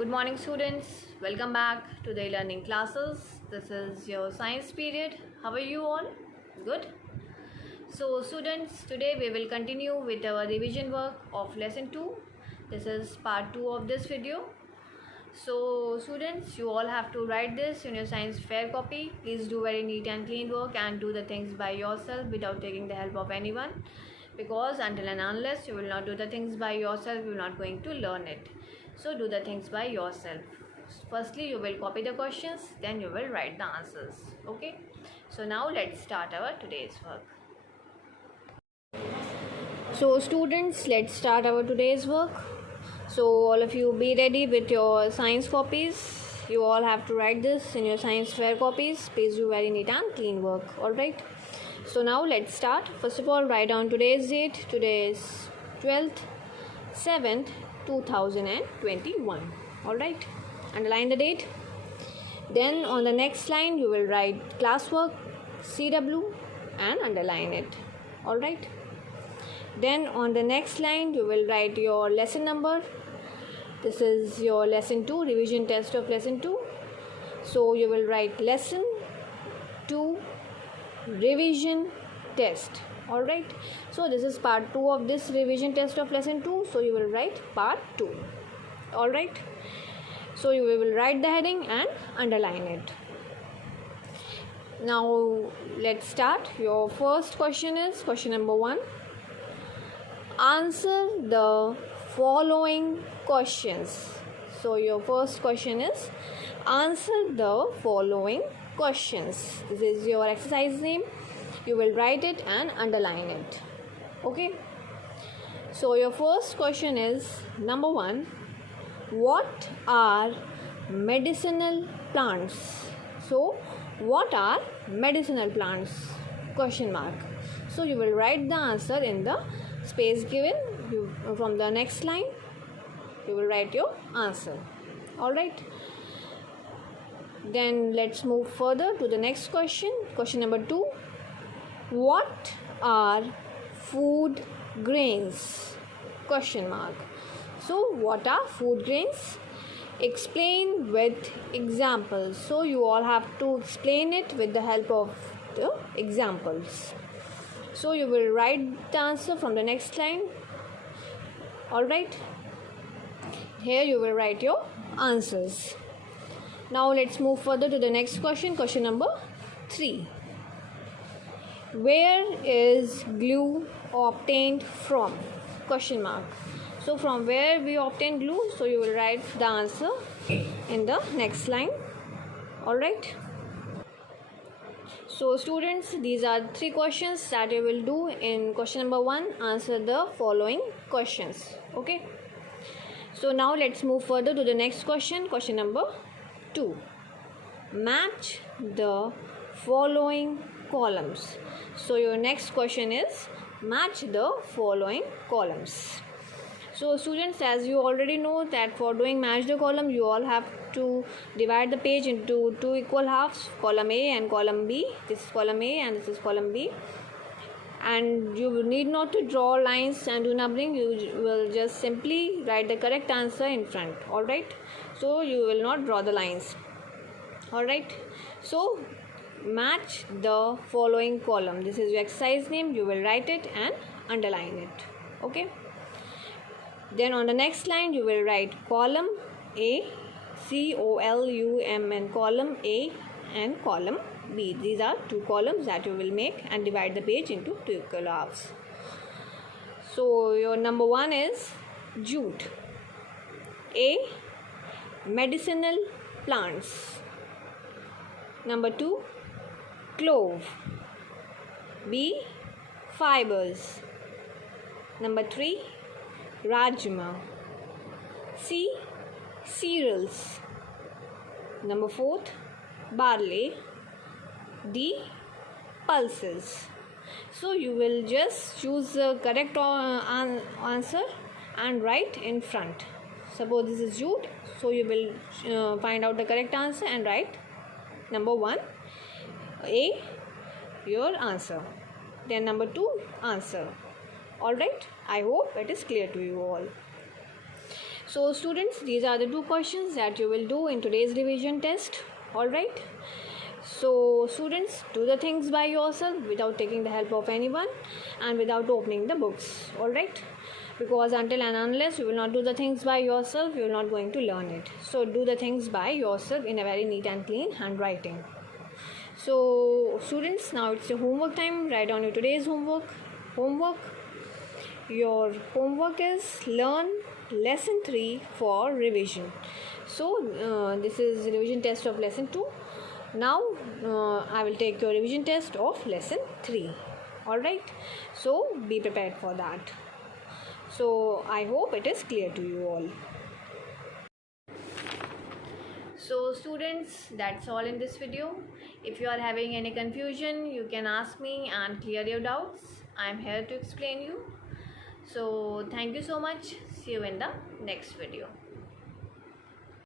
Good morning students, welcome back to the learning classes. This is your science period. How are you all? Good? So students, today we will continue with our revision work of lesson 2. This is part 2 of this video. So students, you all have to write this in your science fair copy. Please do very neat and clean work and do the things by yourself without taking the help of anyone, because until and unless you will not do the things by yourself, you are not going to learn it. So do the things by yourself. Firstly, you will copy the questions, then you will write the answers. Okay, so now let's start our today's work. So students, let's start our today's work. So all of you be ready with your science copies. You all have to write this in your science fair copies. Please do very neat and clean work. Alright, so now let's start. First of all, write down today's date. Today is 12th 7th 2021. Alright, underline the date. Then on the next line you will write classwork CW and underline it. Alright, then on the next line you will write your lesson number. This is your lesson 2, revision test of lesson 2. So you will write lesson 2 revision test. Alright, so this is part 2 of this revision test of lesson 2. So you will write part 2. Alright, so you will write the heading and underline it. Now let's start. Your first question is question number 1. Answer the following questions. So your first question is answer the following questions. This is your exercise name. You will write it and underline it. Okay, so your first question is number 1. What are medicinal plants? So what are medicinal plants? Question mark. So you will write the answer in the space given. From the next line you will write your answer. Alright, then let's move further to the next question. Question number 2. What are food grains? Question mark. So what are food grains? Explain with examples. So you all have to explain it with the help of the examples. So you will write the answer from the next line. Alright, here you will write your answers. Now let's move further to the next question. Question number 3. Where is glue obtained from? Question mark. So from where we obtain glue? So you will write the answer in the next line. Alright, so students, these are 3 questions that you will do in question number 1. Answer the following questions. Okay, so now let's move further to the next question. Question number 2. Match the following columns. So your next question is match the following columns. So students, as you already know that for doing match the column, you all have to divide the page into 2 equal halves, column A and column B. This is column A and this is column B. And you need not to draw lines and do numbering. You will just simply write the correct answer in front. Alright, so you will not draw the lines. Alright, so match the following column. This is your exercise name. You will write it and underline it. Okay, then on the next line you will write column A, COLUM, and column A and column B. These are 2 columns that you will make and divide the page into 2 equal halves. So your number 1 is jute. A, medicinal plants. Number 2, clove. B, fibers. Number 3, rajma. C, cereals. Number 4, barley. D, pulses. So you will just choose the correct answer and write in front. Suppose this is jute, so you will find out the correct answer and write number 1 A, your answer. Then number 2, answer. Alright, I hope it is clear to you all. So students, these are the 2 questions that you will do in today's revision test. Alright. So students, do the things by yourself without taking the help of anyone and without opening the books. Alright. Because until and unless you will not do the things by yourself, you are not going to learn it. So do the things by yourself in a very neat and clean handwriting. So students, now it's your homework time. Write down your today's homework. Your homework is learn lesson 3 for revision. So this is revision test of lesson 2. Now I will take your revision test of lesson 3. Alright, so be prepared for that. So I hope it is clear to you all. So students, that's all in this video. If you are having any confusion, you can ask me and clear your doubts. I am here to explain you. So thank you so much. See you in the next video.